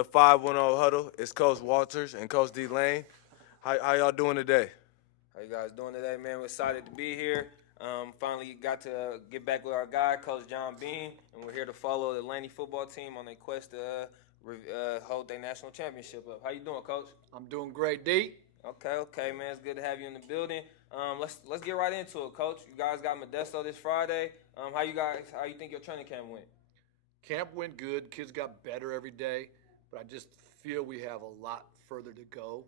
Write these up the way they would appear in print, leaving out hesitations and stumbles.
the 510 Huddle. It's Coach Walters and Coach D Lane. How y'all doing today? How you guys doing today, man? We're excited to be here. Finally got to get back with our guy, Coach John Bean, and we're here to follow the Laney football team on their quest to hold their national championship up. You doing, Coach? I'm doing great, D. Okay, man. It's good to have you in the building. Let's get right into it, Coach. You guys got Modesto this Friday. How you think your training camp went? Camp went good. Kids got better every day, but I just feel we have a lot further to go.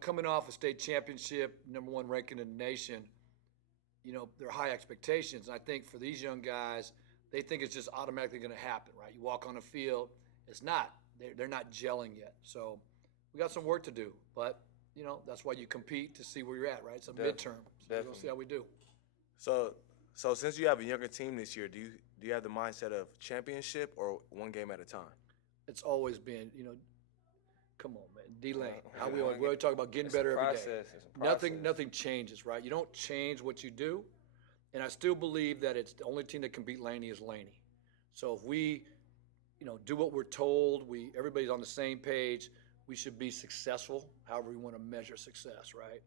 Coming off a state championship, #1 ranking in the nation, there are high expectations. And I think for these young guys, they think it's just automatically going to happen, right? You walk on the field, it's not. They're not gelling yet. So we got some work to do, but that's why you compete to see where you're at, right? It's a midterm. So we'll see how we do. So since you have a younger team this year, do you have the mindset of championship or one game at a time? It's always been, come on, man. D-Lane. We always talk about getting better every day. Nothing changes, right? You don't change what you do. And I still believe that it's the only team that can beat Laney is Laney. So if we, do what we're told, everybody's on the same page, we should be successful, however we want to measure success, right?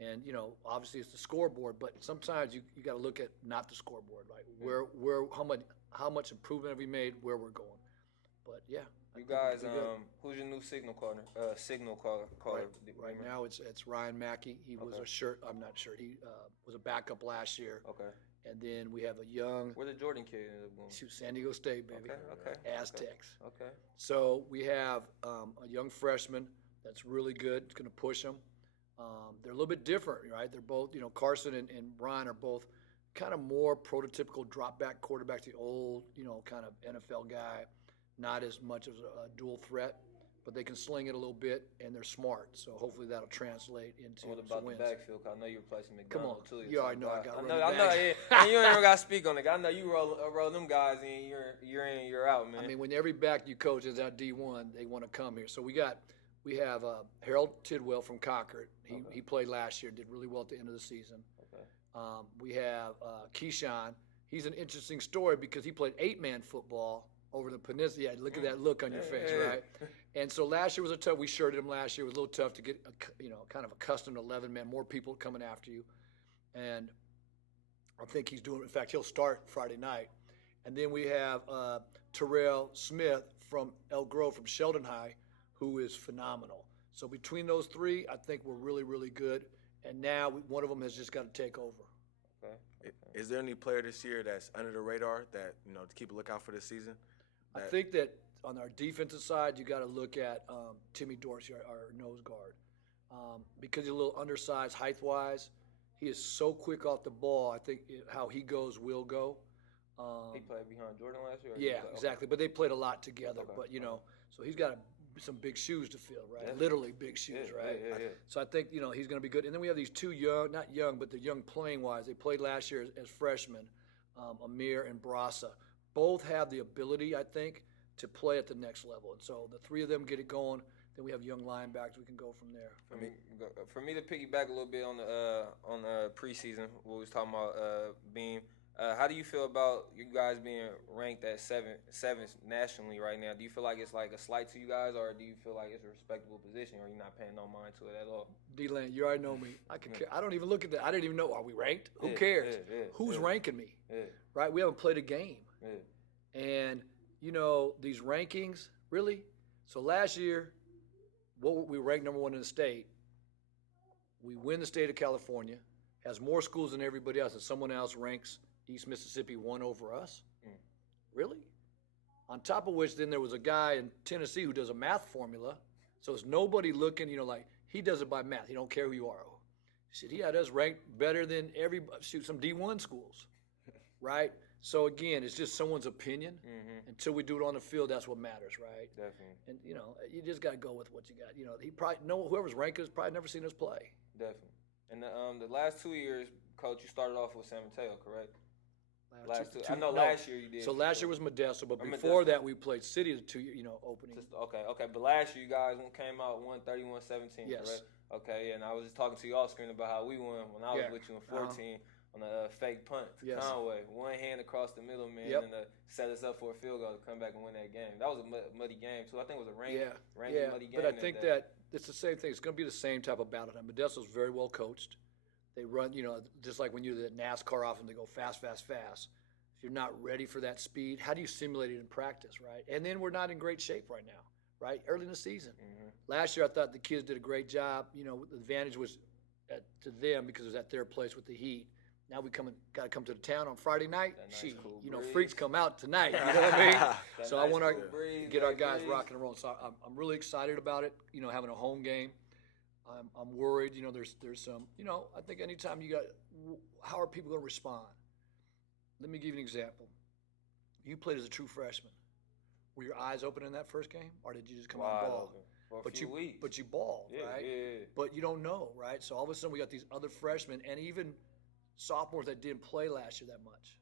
And, obviously it's the scoreboard, but sometimes you got to look at not the scoreboard, right? How much improvement have we made, where we're going. But, yeah. You guys, who's your new signal caller? Right now, it's Ryan Mackey. He was I'm not sure. He was a backup last year. Okay. And then we have a young. Where the Jordan kid ended up going? San Diego State, baby. Okay. Aztecs. Okay. So we have a young freshman that's really good. It's going to push them. They're a little bit different, right? They're both, Carson and Brian are both kind of more prototypical drop back quarterbacks, the old, kind of NFL guy. Not as much as a dual threat, but they can sling it a little bit, and they're smart. So hopefully that'll translate into what about some wins. The backfield? I know you're replacing McDonald too. You already know I got. I know. And you ain't even got to speak on it. I know you roll them guys in. You're in, you're out, man. I mean, when every back you coach is at D1, they want to come here. So we have Harold Tidwell from Concord. He played last year, did really well at the end of the season. Okay. We have Keyshawn. He's an interesting story because he played 8-man football over the peninsula. Yeah, look at that look on your face, right? And so last year was tough. We shirted him last year. It was a little tough to get, kind of accustomed to 11 men, more people coming after you. And I think he's doing. In fact, he'll start Friday night. And then we have Terrell Smith from Elk Grove from Sheldon High, who is phenomenal. So between those three, I think we're really, really good. And now one of them has just got to take over. Okay. Is there any player this year that's under the radar that to keep a lookout for this season? I think that on our defensive side, you got to look at Timmy Dorsey, our nose guard, because he's a little undersized height-wise. He is so quick off the ball. I think how he goes will go. He played behind Jordan last year? Yeah, exactly. But they played a lot together. Okay. But, so he's got some big shoes to fill, right? Yeah. Literally big shoes, right? Yeah. So I think, he's going to be good. And then we have these two young, not young, but they're young playing-wise. They played last year as freshmen, Amir and Brasa. Both have the ability, I think, to play at the next level. And so the three of them get it going. Then we have young linebackers. We can go from there. For me to piggyback a little bit on the preseason, what we was talking about, Beam. How do you feel about you guys being ranked at seventh nationally right now? Do you feel like it's like a slight to you guys, or do you feel like it's a respectable position, or you're not paying no mind to it at all? D-Lane, you already know me. I don't even look at that. I didn't even know. Are we ranked? Who cares? Who's ranking me? Right? We haven't played a game. And, these rankings, really? So last year, we ranked #1 in the state. We win the state of California, has more schools than everybody else, and someone else ranks East Mississippi 1 over us? Really? On top of which, then there was a guy in Tennessee who does a math formula. So it's nobody looking, he does it by math. He don't care who you are. He said, he had us ranked better than some D1 schools, right? So again, it's just someone's opinion. Until we do it on the field, that's what matters, right? Definitely. And you just got to go with what you got. He probably whoever's ranked has probably never seen us play. Definitely. And the last 2 years, Coach, you started off with San Mateo, correct? Last year you did. So last year was Modesto, but before that we played City the 2 year opening. Okay. But last year you guys came out 131-17, yes. correct? Okay, and I was just talking to you off screen about how we won when I was with you in 14. on a fake punt to Yes. Conway. One hand across the middle, man, Yep. and set us up for a field goal to come back and win that game. That was a muddy game, too. I think it was a rainy muddy game. But I think that it's the same thing. It's going to be the same type of battle. And Modesto's very well coached. They run, just like when you're at NASCAR, often they go fast, fast, fast. If you're not ready for that speed, how do you simulate it in practice, right? And then we're not in great shape right now, right? Early in the season. Mm-hmm. Last year, I thought the kids did a great job. The advantage was to them because it was at their place with the heat. Now we got to come to the town on Friday night. Nice cool Freaks come out tonight. You know what I mean? So I want to breeze, get our guys breeze. rocking and rolling. So I'm really excited about it. Having a home game. I'm worried. There's some. I think anytime how are people going to respond? Let me give you an example. You played as a true freshman. Were your eyes open in that first game, or did you just come out and ball? But you balled, right? Yeah. But you don't know, right? So all of a sudden we got these other freshmen and even sophomores that didn't play last year that much.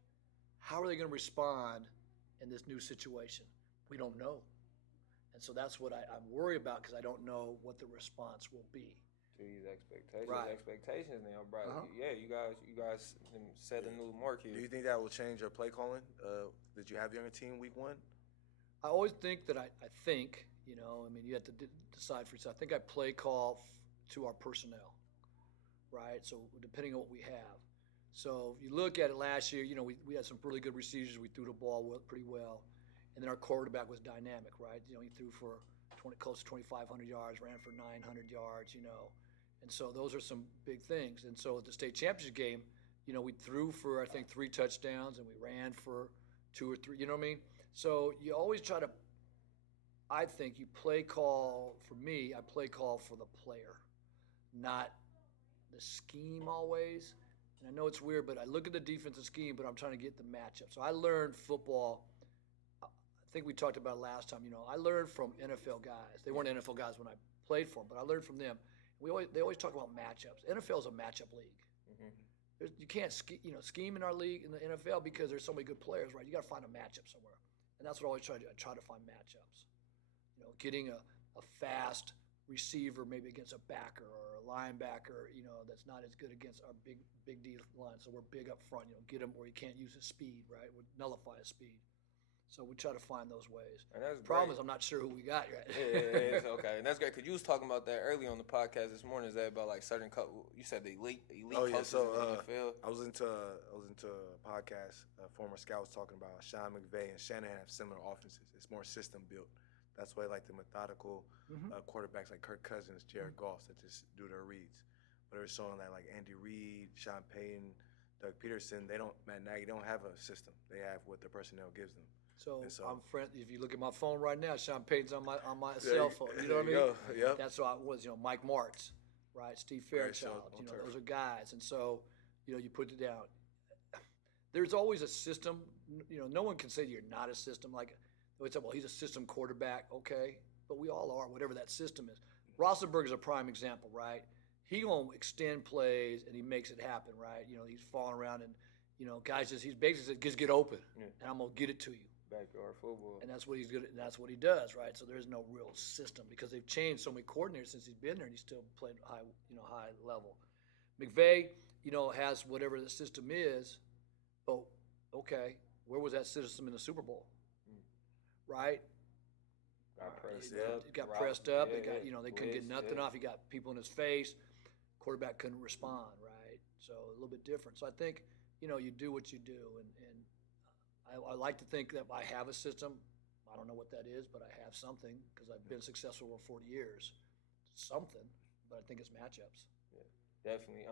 How are they going to respond in this new situation? We don't know. And so that's what I'm worried about because I don't know what the response will be. To these expectations, Right. Expectations now, bro. Uh-huh. Yeah, you guys set a new mark here. Do you think that will change your play calling? Did you have your team week 1? I always think that I think, you have to decide for yourself. I think I play call to our personnel, right? So depending on what we have. So if you look at it last year, we had some really good receivers. We threw the ball pretty well. And then our quarterback was dynamic, right? He threw for close to 2,500 yards, ran for 900 yards, And so those are some big things. And so at the state championship game, we threw for, I think, 3 touchdowns and we ran for 2 or 3, you know what I mean? So you always try to, I think you play call, for me, I play call for the player, not the scheme always. And I know it's weird, but I look at the defensive scheme, but I'm trying to get the matchup. So I learned football, I think we talked about it last time, I learned from NFL guys. They weren't NFL guys when I played for them, but I learned from them. They always talk about matchups. NFL is a matchup league. Mm-hmm. You can't scheme in our league in the NFL because there's so many good players, right? You got to find a matchup somewhere. And that's what I always try to do. I try to find matchups. Getting a fast receiver maybe against a backer or a linebacker, that's not as good against our big D line. So we're big up front, get him where he can't use his speed, right? Would nullify his speed. So we try to find those ways. And that's the problem great. is I'm not sure who we got yet. Yeah, it's okay. And that's great because you was talking about that earlier on the podcast this morning. Is that about like certain you said the elite coaches So in the NFL? I was into a podcast. Former scout was talking about Sean McVay and Shanahan have similar offenses. It's more system built. That's why like the methodical quarterbacks like Kirk Cousins, Jared Goff that just do their reads. But they're showing that like Andy Reid, Sean Payton, Doug Peterson, Matt Nagy don't have a system. They have what the personnel gives them. So I'm if you look at my phone right now, Sean Payton's on my cell phone. You know what I mean? Yep. That's what I was. Mike Martz, right? Steve Fairchild. Those are guys. And so, you put it down. There's always a system. No one can say you're not a system. Like, they say, well, he's a system quarterback. Okay, but we all are, whatever that system is. Roethlisberger is a prime example, right? He gonna extend plays and he makes it happen, right? He's falling around and guys he's basically said, just get open, and I'm gonna get it to you. Backyard football. And that's what he's good at, and that's what he does, right? So there's no real system because they've changed so many coordinators since he's been there, and he's still playing high level. McVay, has whatever the system is, but okay, where was that system in the Super Bowl? Right? Got pressed up. They got they couldn't get nothing off. He got people in his face. Quarterback couldn't respond, right? So a little bit different. So I think you do what you do, and I like to think that I have a system. I don't know what that is, but I have something because I've been successful over 40 years. Something, but I think it's matchups. Yeah, definitely.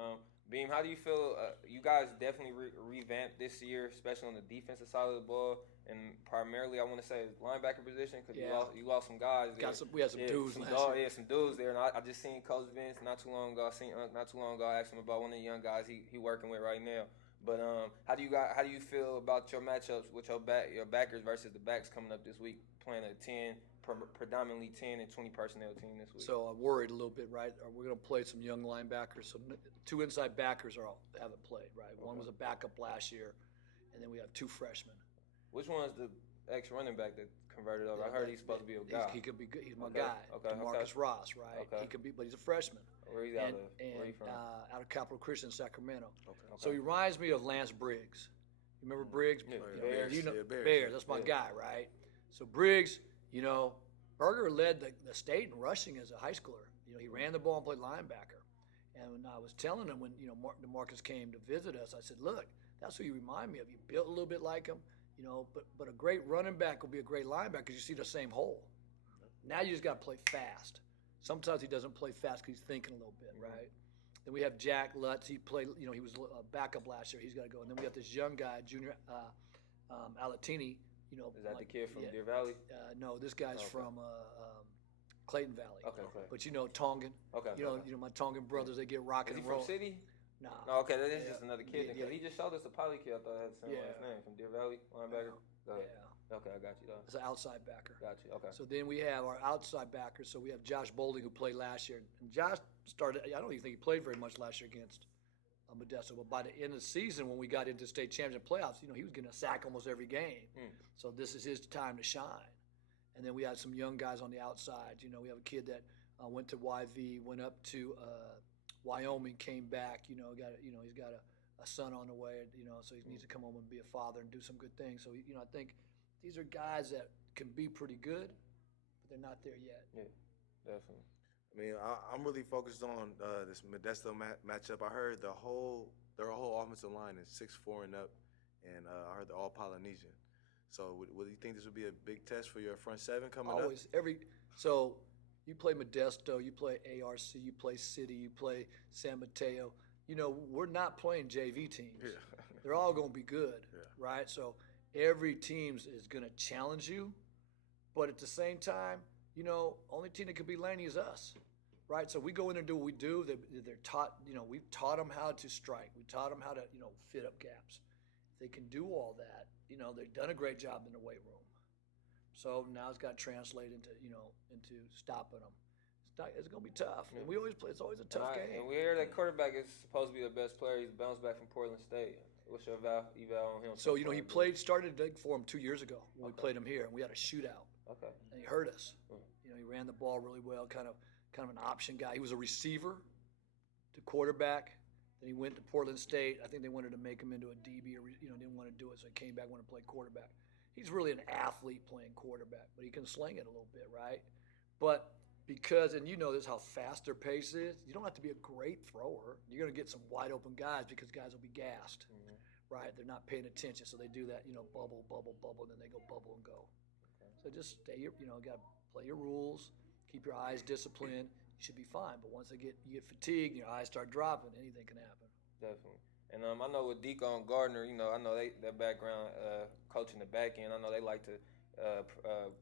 Beam, how do you feel? You guys definitely revamped this year, especially on the defensive side of the ball, and primarily I want to say linebacker position because you lost some guys. We had some dudes. Some dudes there, and I just seen Coach Vince not too long ago. I asked him about one of the young guys he working with right now. But how do you feel about your matchups with your backers versus the backs coming up this week, playing a predominantly 10 and 20 personnel team this week? So I'm worried a little bit, right? We're going to play some young linebackers. So 2 inside backers haven't played, right? Okay. One was a backup last year, and then we have 2 freshmen. Which one is the ex running back that converted over. I heard he's supposed to be a guy. He could be good. He's my guy. Okay. Marcus Ross, right? Okay. He could be, but he's a freshman. Where he's out of? Where he from? Out of Capital Christian, Sacramento. Okay. So he reminds me of Lance Briggs. You remember Briggs? Yeah. Bears. Bears. Bears. That's my guy, right? So Briggs, Berger led the state in rushing as a high schooler. He ran the ball and played linebacker. And when I was telling him when Marcus came to visit us, I said, "Look, that's who you remind me of. You built a little bit like him, but a great running back will be a great linebacker because you see the same hole. Now you just got to play fast. Sometimes he doesn't play fast because he's thinking a little bit, right? Then we have Jack Lutz. He played, he was a backup last year. He's got to go. And then we have this young guy, Junior Alatini. Is that the kid from Deer Valley? No, this guy's from Clayton Valley. Okay. But Tongan. Okay. My Tongan brothers, they get rocking and roll. Is he from City? Nah. No, okay, that is just another kid. Because he just showed us a poly kid. I thought I had the same last name from Deer Valley linebacker. Okay, I got you though. It's an outside backer. Got you. Okay. So then we have our outside backers. So we have Josh Boulding, who played last year. And Josh started. I don't even think he played very much last year against Modesto. But by the end of the season, when we got into state championship playoffs, he was getting a sack almost every game. So this is his time to shine. And then we had some young guys on the outside. We have a kid that went to YV, went up to Wyoming, came back. He's got a son on the way. So he needs to come home and be a father and do some good things. So I think these are guys that can be pretty good, but they're not there yet. Yeah, definitely. I mean, I'm really focused on this Modesto matchup. I heard their whole offensive line is 6'4" and up, and I heard they're all Polynesian. So, would you think this would be a big test for your front seven coming up? Always. So you play Modesto, you play ARC, you play City, you play San Mateo. We're not playing JV teams. Yeah. They're all going to be good, right? So every team is going to challenge you, but at the same time, only team that could be Laney is us, right? So we go in and do what we do. They're taught, we've taught them how to strike. We taught them how to, fit up gaps. If they can do all that, they've done a great job in the weight room. So now it's got to translate into stopping them. It's going to be tough. And we always play. It's always a tough game. And we hear that quarterback is supposed to be the best player. He's bounced back from Portland State. What's your eval on him? So, he started for him 2 years ago when we played him here, and we had a shootout. Okay. And he hurt us. He ran the ball really well, kind of an option guy. He was a receiver to quarterback. Then he went to Portland State. I think they wanted to make him into a DB or, didn't want to do it, so he came back, wanted to play quarterback. He's really an athlete playing quarterback, but he can sling it a little bit, right? But because, and this, how fast their pace is, you don't have to be a great thrower. You're going to get some wide open guys because guys will be gassed, right? They're not paying attention, so they do that, bubble, and then they go bubble and go. Okay. So just stay, got to play your rules, keep your eyes disciplined. You should be fine. But once you get fatigued, your eyes start dropping, anything can happen. Definitely. And I know with Deco and Gardner, I know their background coaching the back end. I know they like to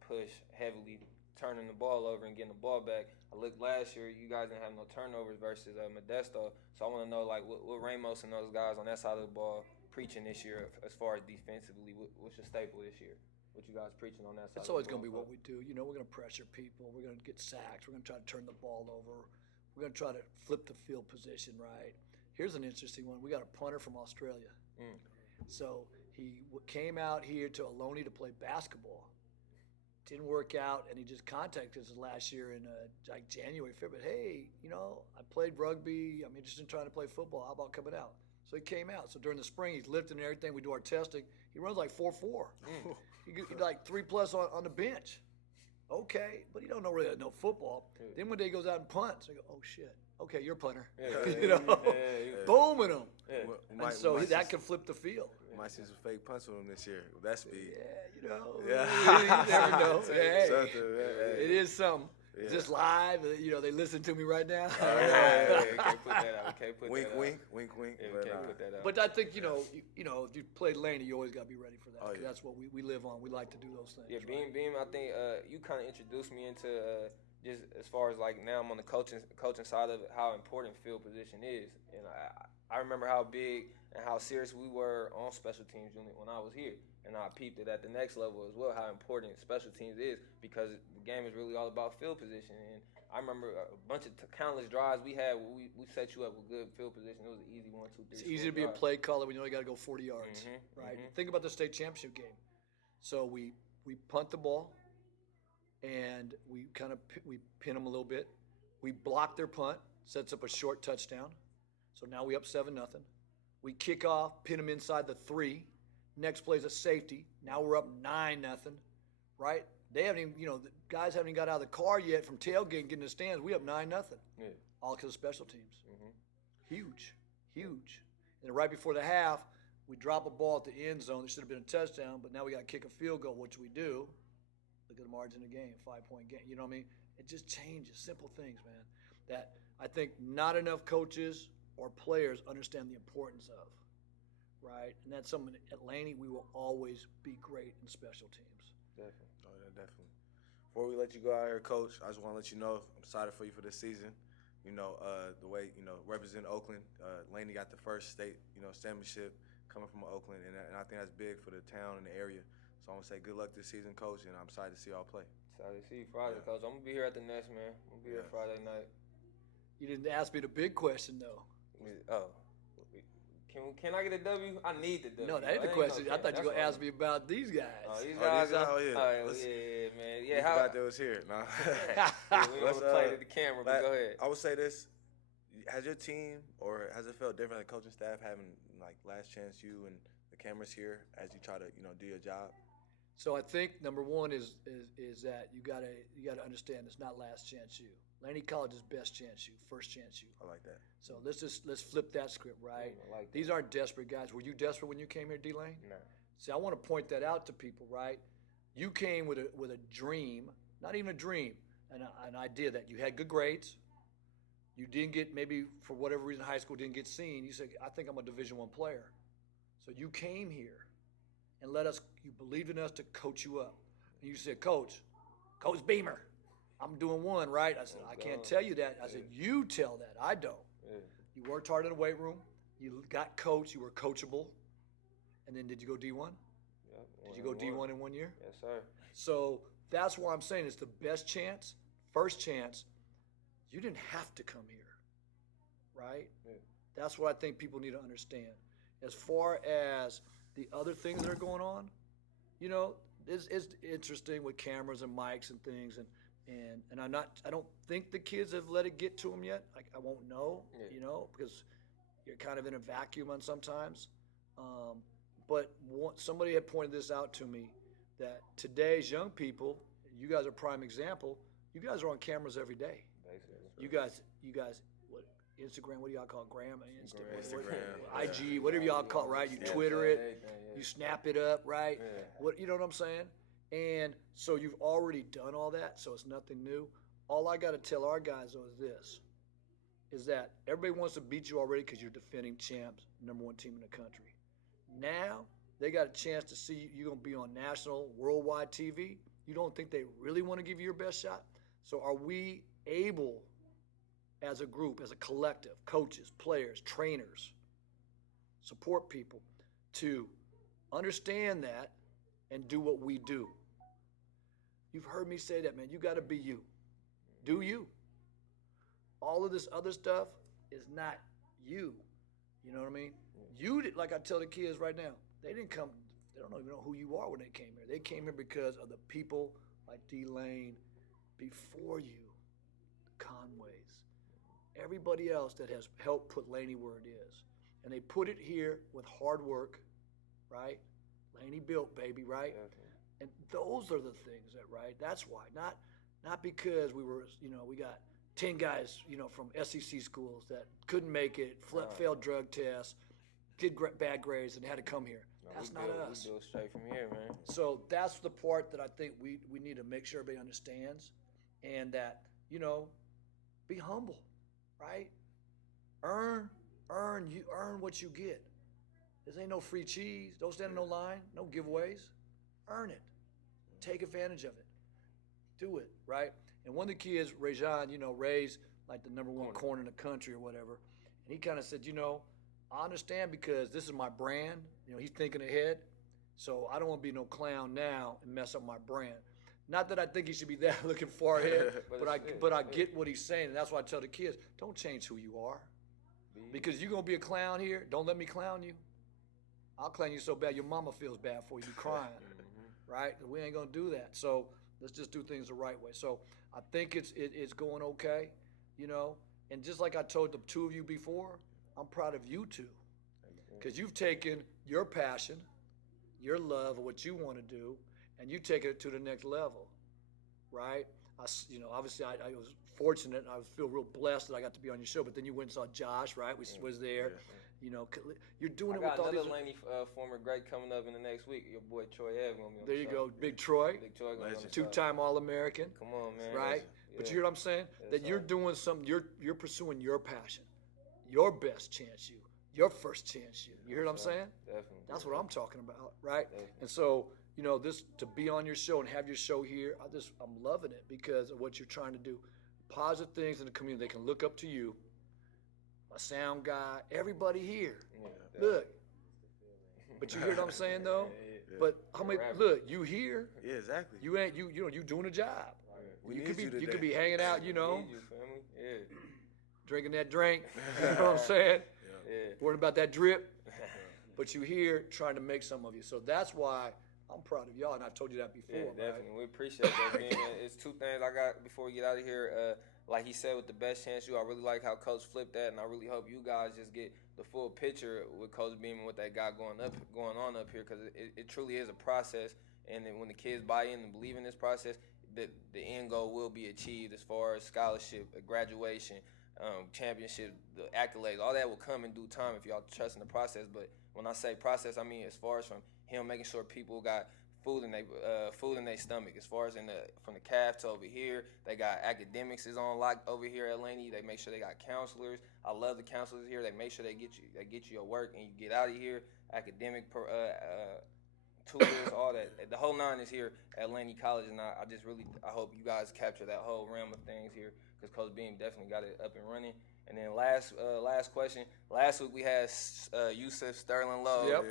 push heavily, turning the ball over and getting the ball back. I looked last year, you guys didn't have no turnovers versus Modesto. So I want to know what Ramos and those guys on that side of the ball preaching this year as far as defensively. What's your staple this year? What you guys preaching on that side? It's always going to be what we do. We're going to pressure people. We're going to get sacks. We're going to try to turn the ball over. We're going to try to flip the field position right. Here's an interesting one. We got a punter from Australia. So he came out here to Ohlone to play basketball. Didn't work out, and he just contacted us last year in January, February. Hey, I played rugby. I'm interested in trying to play football. How about coming out? So he came out. So during the spring, he's lifting and everything. We do our testing. He runs like 4.4. He's like 3+ on the bench. Okay, but he don't know really know football. Then one day he goes out and punts. I go, oh shit. Okay, you're a punter. Booming him. And so that can flip the field. We might see some fake punts with him this year with that speed. Yeah, you never know. It is something. Yeah. Is this live? They listen to me right now. We can't put that out. We can't put wink, that wink, out. wink, wink. Yeah, we can't put that out. But I think, if you played Laney, you always got to be ready for that. Oh, yeah. That's what we live on. We like to do those things. Yeah, right? Beam, I think you kind of introduced me into just as far as like now I'm on the coaching side of it, how important field position is. And I remember how big and how serious we were on special teams unit when I was here. And I peeped it at the next level as well, how important special teams is, because the game is really all about field position. And I remember a bunch of countless drives we had where we set you up with good field position. It was an easy 1, 2, 3. It's easy to be a play caller when you got to go 40 yards, right? Think about the state championship game. So we punt the ball, and we we pin them a little bit. We block their punt, sets up a short touchdown. So now we up 7-0. We kick off, pin them inside the 3. Next play's a safety. Now we're up 9-0. Right? They haven't even, the guys haven't even got out of the car yet from tailgating, getting in the stands. We up 9-0. Yeah. All because of special teams. Mm-hmm. Huge. And right before the half, we drop a ball at the end zone. There should have been a touchdown, but now we got to kick a field goal, which we do. Look at the margin of the game, 5-point game. You know what I mean? It just changes, simple things, man, that I think not enough coaches or players understand the importance of, right? And that's something at Laney we will always be great in special teams. Definitely. Oh, yeah, definitely. Before we let you go out here, Coach, I just want to let you know I'm excited for you for this season. The way, represent Oakland. Laney got the first state, championship coming from Oakland, and I think that's big for the town and the area. So I want to say good luck this season, Coach, and I'm excited to see y'all play. Excited to see you Friday, Coach. I'm going to be here at the Nest, man. I'm going to be here Friday night. You didn't ask me the big question, though. Oh. Can I get a W? I need the W. No, that ain't the question. I thought you were going to ask me about these guys. Oh, these guys? Yeah. Oh, yeah, man. Yeah, how forgot they was here. Nah. We don't play to the camera, but go ahead. I would say this. Has your team, or has it felt different, like coaching staff having, last chance you and the cameras here as you try to, do your job? So I think number one is that you gotta understand it's not last chance you. Laney College is best chance you, first chance you. I like that. So let's flip that script, right? I like that. These aren't desperate guys. Were you desperate when you came here, D-Lane? No. See, I want to point that out to people, right? You came with a dream, not even a dream, an idea that you had good grades. You didn't get, maybe for whatever reason, high school didn't get seen. You said, I think I'm a Division I player. So you came here and you believed in us to coach you up. And you said, Coach Beamer, I'm doing one, right? I said, I can't tell you that. I said, you tell that. I don't. Yeah. You worked hard in the weight room. You got coached. You were coachable. And then did you go D1? Yeah, did you go D1 in 1 year? Yes, sir. So that's why I'm saying it's the best chance, first chance. You didn't have to come here, right? Yeah. That's what I think people need to understand. As far as the other things that are going on, it's interesting with cameras and mics and things, and I don't think the kids have let it get to them yet. I won't know, because you're kind of in a vacuum on sometimes. But somebody had pointed this out to me, that today's young people, you guys are a prime example. You guys are on cameras every day. You guys, what Instagram? What do y'all call it? Instagram, IG, whatever y'all call it, right? You Twitter it, you snap it up, right? Yeah. What you know what I'm saying? And so you've already done all that, so it's nothing new. All I got to tell our guys though is that everybody wants to beat you already because you're defending champs, number 1 team in the country. Now they got a chance to see you're gonna be on national, worldwide TV. You don't think they really want to give you your best shot? So are we able, as a group, as a collective, coaches, players, trainers, support people, to understand that and do what we do? You've heard me say that, man. You got to be you. Do you. All of this other stuff is not you. You know what I mean? You did, like I tell the kids right now, they didn't come, they don't even know who you are when they came here. They came here because of the people like D-Lane before you, the Conways, everybody else that has helped put Laney where it is. And they put it here with hard work, right? Laney built, baby, right? Okay. And those are the things that, right? That's why. Not because we got 10 guys, from SEC schools that couldn't make it, failed drug tests, did bad grades, and had to come here. That's not us. We build straight from here, man. So that's the part that I think we need to make sure everybody understands, and that, be humble, right? Earn what you get. This ain't no free cheese. Don't stand in no line. No giveaways. Earn it. Take advantage of it. Do it, right? And one of the kids, Rajan, Ray's like the number 1 corner in the country or whatever. And he kind of said, I understand because this is my brand. He's thinking ahead. So I don't want to be no clown now and mess up my brand. Not that I think he should be that looking far ahead, but I get what he's saying. And that's why I tell the kids, don't change who you are. Because you're going to be a clown here. Don't let me clown you. I'll clown you so bad your mama feels bad for you. You're crying, right? We ain't going to do that. So Let's just do things the right way. So I think it's going okay, you know. And just like I told the two of you before, I'm proud of you two, because you've taken your passion, your love of what you want to do, and you take it to the next level, right? Obviously I was fortunate. I feel real blessed that I got to be on your show. But then you went and saw Josh, right? Was there. You know, you're doing it with all these. I got another Laney former great coming up in the next week. Your boy Troy Evans gonna be on there the you show. go, Big Troy. Big Troy gonna be on the two-time All-American. Come on, man. Right? Yeah. But you hear what I'm saying? That you're doing something. You're pursuing your passion, your best chance. Your first chance. You hear what I'm saying? Definitely. That's what I'm talking about, right? Definitely. And so, you know, this to be on your show and have your show here, I'm loving it because of what you're trying to do. Positive things in the community. They can look up to you, my sound guy, everybody here. Yeah, look, but you hear what I'm saying though? Yeah. But how many? Look, you here? Yeah, exactly. You ain't you know you doing a job. Right. You could be hanging out, you know, yeah, drinking that drink. You know what I'm saying? Yeah. Worrying about that drip. But you here trying to make some of you. So that's why I'm proud of y'all, and I told you that before. Yeah, definitely. Right? We appreciate that, man. It's two things I got before we get out of here. Like he said, with the best chance you, I really like how Coach flipped that, and I really hope you guys just get the full picture with Coach Beam and what that got going on up here, because it truly is a process, and then when the kids buy in and believe in this process, the end goal will be achieved as far as scholarship, graduation, championship, the accolades, all that will come in due time if y'all trust in the process. But when I say process, I mean as far as from him making sure people got food in their stomach. As far as from the calf to over here, they got academics is on lock over here at Laney. They make sure they got counselors. I love the counselors here. They make sure they get you your work and you get out of here. Academic tutors, all that. The whole nine is here at Laney College, and I hope you guys capture that whole realm of things here, because Coach Beam definitely got it up and running. And then last question. Last week we had Yusuf Sterling Lowe, yep.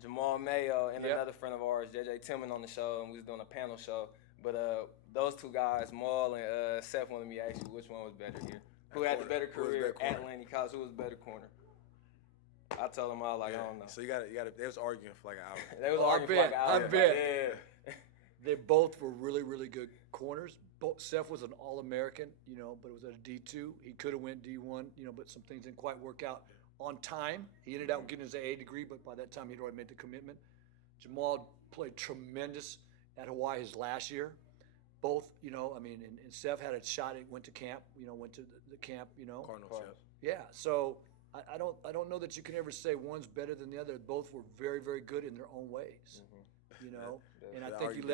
Jamal Mayo, and another friend of ours, JJ Tillman, on the show, and we was doing a panel show. But those two guys, Maul and Seth, wanted me to ask you which one was better here. Who had the better career at Laney College? Who was better corner? I told them I don't know. So you got they was arguing for like an hour. They was arguing for like an hour. I bet. Yeah. They both were really, really good corners. Seth was an All-American, you know, but it was at a D2. He could have went D1, you know, but some things didn't quite work out on time. He ended up getting his AA degree, but by that time he'd already made the commitment. Jamal played tremendous at Hawaii his last year. Both, you know, I mean, and Seth had a shot. He went to camp, you know, went to the camp, you know. Cardinals. Yeah, so I don't know that you can ever say one's better than the other. Both were very, very good in their own ways. You know, and I think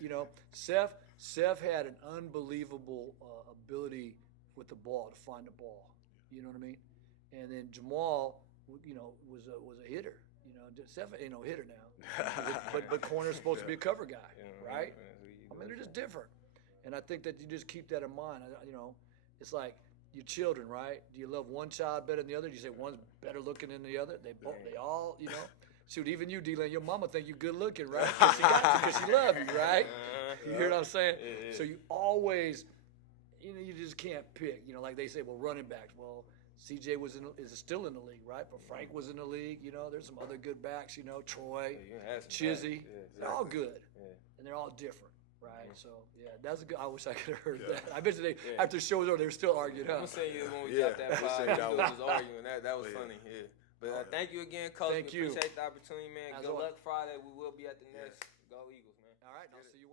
you know, Seth had an unbelievable ability with the ball to find the ball. You know what I mean? And then Jamal, you know, was a hitter. You know, Seth ain't no hitter now, but corner's supposed to be a cover guy, right? I mean, they're just different, and I think that you just keep that in mind. You know, it's like your children, right? Do you love one child better than the other? Do you say one's better looking than the other? They all, you know. Shoot, even you, D-Lane, your mama think you good looking, right? Because she love you, right? You hear what I'm saying? Yeah. So you always, you know, you just can't pick. You know, like they say, well, running backs. Well, CJ is still in the league, right? But Frank was in the league. You know, there's some other good backs. You know, Troy, Chizzy, they're all good, and they're all different, right? So yeah, that's a good. I wish I could have heard that. I bet you after the show was over, they were still arguing. I'm saying when we got that vibe, was arguing. That was funny. Yeah. But thank you again, Coach. Thank you. Appreciate the opportunity, man. Good luck Friday. We will be at the next. Go Eagles, man. All right, I'll see you.